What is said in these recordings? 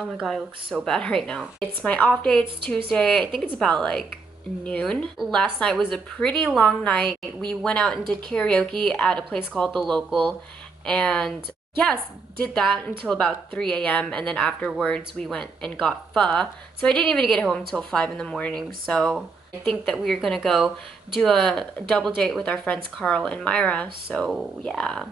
Oh my god, I look so bad right now. It's my off day, it's Tuesday. I think it's about like noon. Last night was a pretty long night. We went out and did karaoke at a place called The Local, and yes, did that until about 3 a.m. and then afterwards we went and got pho. So I didn't even get home until 5 in the morning. So I think that we're gonna go do a double date with our friends Carl and Myra. So yeah.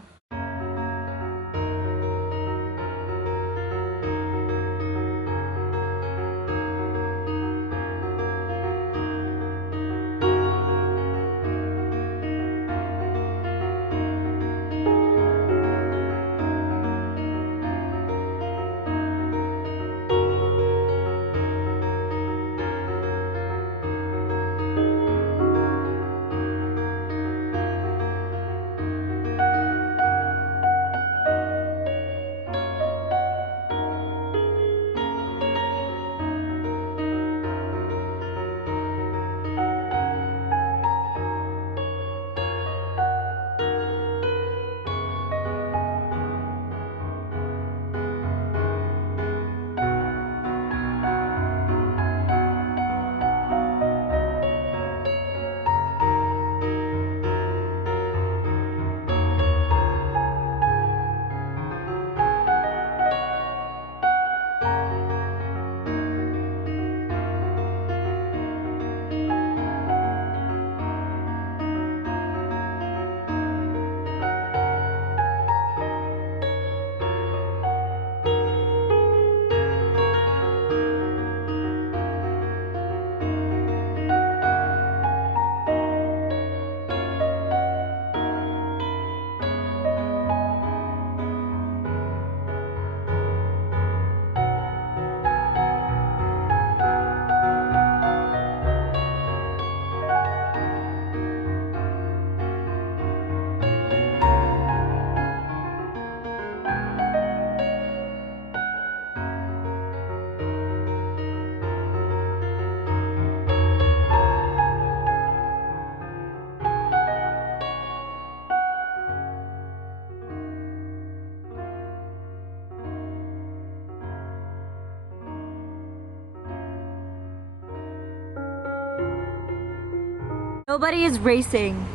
Nobody is racing.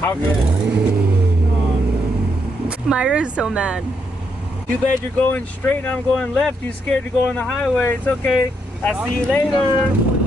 How good? Myra is so mad. Too bad you're going straight and I'm going left. You scared to go on the highway. It's okay. I'll see you later.